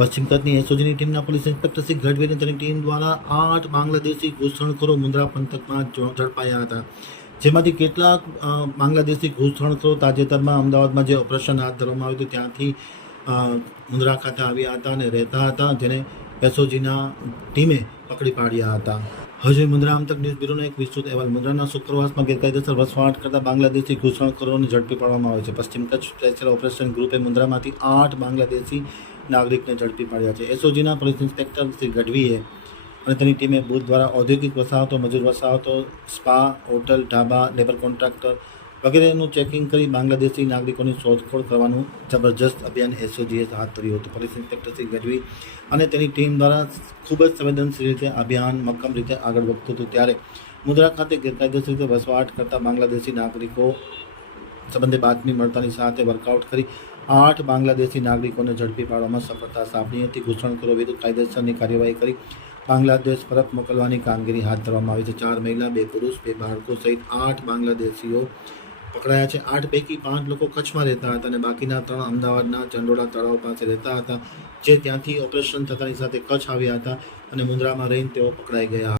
પશ્ચિમ કચ્છની એસઓજીની ટીમના પોલીસ ઇન્સ્પેક્ટર શ્રી ગઢવી તેની ટીમ દ્વારા આઠ બાંગ્લાદેશી ઘૂસણખોરો મુન્દ્રા પંથકમાં ઝડપાયા હતા. જેમાંથી કેટલાક બાંગ્લાદેશી ઘૂસણખોરો તાજેતરમાં અમદાવાદમાં જે ઓપરેશન હાથ ધરવામાં આવ્યું હતું ત્યાંથી અ, મુન્દ્રા ખાતે આવ્યા હતા અને રહેતા હતા જેને એસઓજીના ટીમે પકડી પાડ્યા હતા. હજુ મુન્દ્રા આમતક ન્યૂઝ બ્યુરોનો એક વિસ્તૃત અહેવાલ. મુદ્રાના શુક્રવાસમાં ગેરકાયદેસર વસવાટ કરતા બાંગ્લાદેશી ઘૂસણખોરોને ઝડપી પાડવામાં આવે છે. પશ્ચિમ કચ્છ સ્પેશિયલ ઓપરેશન ગ્રુપે મુદ્રામાંથી આઠ બાંગ્લાદેશી નાગરિકને ઝડપી પાડ્યા છે. એસઓજીના પોલીસ ઇન્સ્પેક્ટર શ્રી ગઢવીએ અને તેની ટીમે બુધ દ્વારા ઔદ્યોગિક વસાહતો, મજૂર વસાહતો, spa, hotel, dhaba, labour contractor વગેરેનું ચેકિંગ કરી બાંગ્લાદેશી નાગરિકોની શોધખોળ કરવાનું જબરજસ્ત અભિયાન એસઓજીએ હાથ ધર્યું હતું. પોલીસ ઇન્સ્પેક્ટર શ્રી અને તેની ટીમ દ્વારા ખૂબ જ સંવેદનશીલ રીતે અભિયાન મક્કમ રીતે આગળ વધતું હતું. ત્યારે મુદ્રા ખાતે ગેરકાયદેસર રીતે વસવાટ કરતા બાંગ્લાદેશી નાગરિકો સંબંધે બાતમી મળતાની સાથે વર્કઆઉટ કરી આઠ બાંગ્લાદેશી નાગરિકોને ઝડપી પાડવામાં સફળતા સાંપડી હતી. ઘૂસણખોરો વિરુદ્ધ કાયદેસરની કાર્યવાહી કરી બાંગ્લાદેશ પરત મોકલવાની કામગીરી હાથ ધરવામાં આવી છે. ચાર મહિલા, બે પુરુષ, બે બાળકો સહિત આઠ બાંગ્લાદેશીઓ પકડાયા છે. આઠ પૈકી પાંચ લોકો કચ્છમાં રહેતા હતા અને બાકીના ત્રણ અમદાવાદના ચંડોળા તળાવ પાસે રહેતા હતા, જે ત્યાંથી ઓપરેશન થતાની સાથે કચ્છ આવ્યા હતા અને મુન્દ્રામાં રહીને તેઓ પકડાઈ ગયા